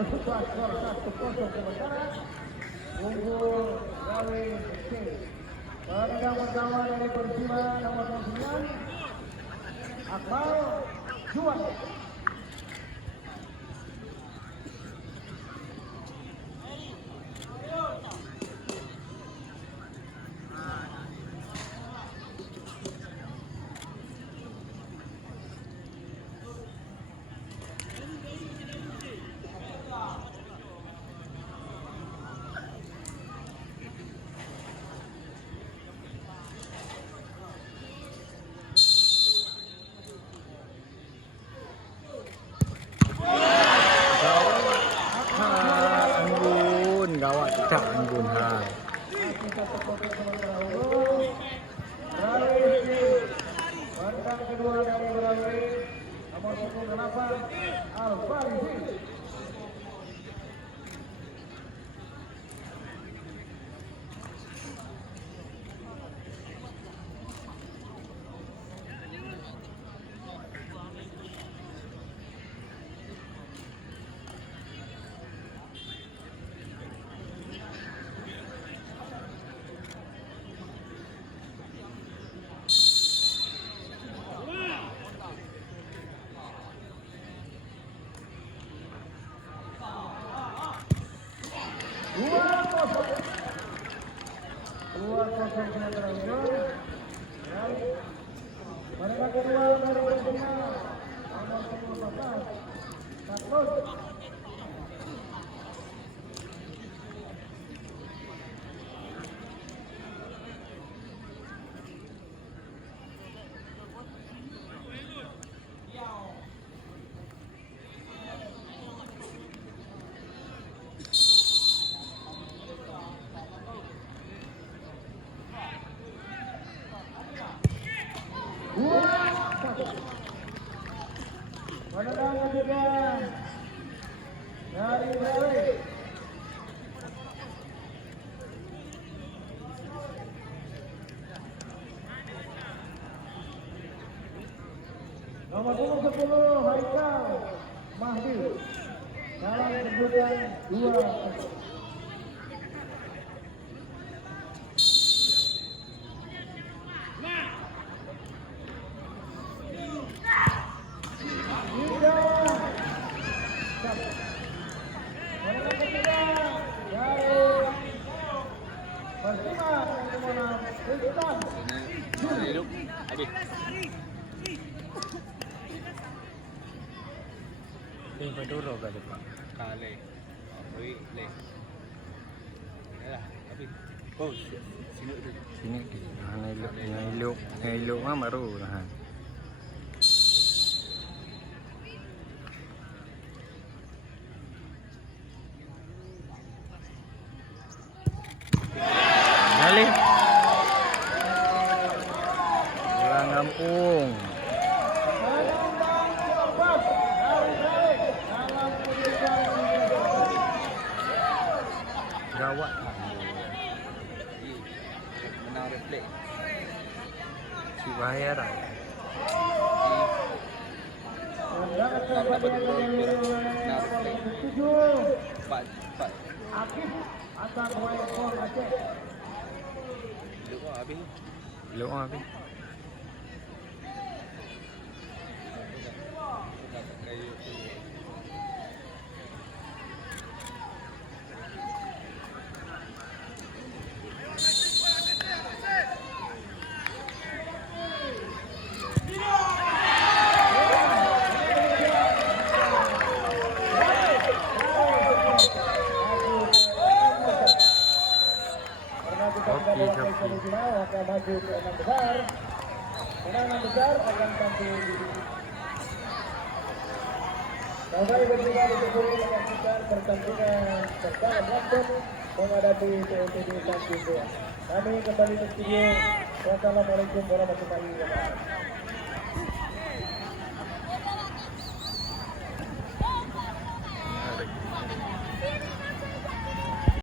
berubah skor 1-0 sementara unggul Gawe C. Penendang pertama dari Persima nomor 9 Akmal Juwan. Gawat tak Anggun ha. Bentang kedua dari Berawi nomor 18 Al-Farisi. Dua kosong sementara unggul. Mereka kedua dari Persima nomor 14 Saklus. Penendang ketiga dari Berawi. Nomor 10 Haikal Mahdi dalam kedudukan 2. Ini berdua ke depan. Kale. Oi, le. Yalah, habis. Oh, sini tu. Sini ngeluk mah baru lah. Kali. Pulang kampung. Gawat. Menang refleks. Si bahaya dah. Empat. Akif atas 2 ekor Aceh. Lupa habis. Belum habis. Akan maju ke 6 besar. Menang besar akan tampil di Sampai berjumpa di Jokowi menyaksikan pertandingan Persib Lampung menghadapi PSSI Samping. Kami kembali ke studio. Wassalamualaikum warahmatullahi wabarakatuh.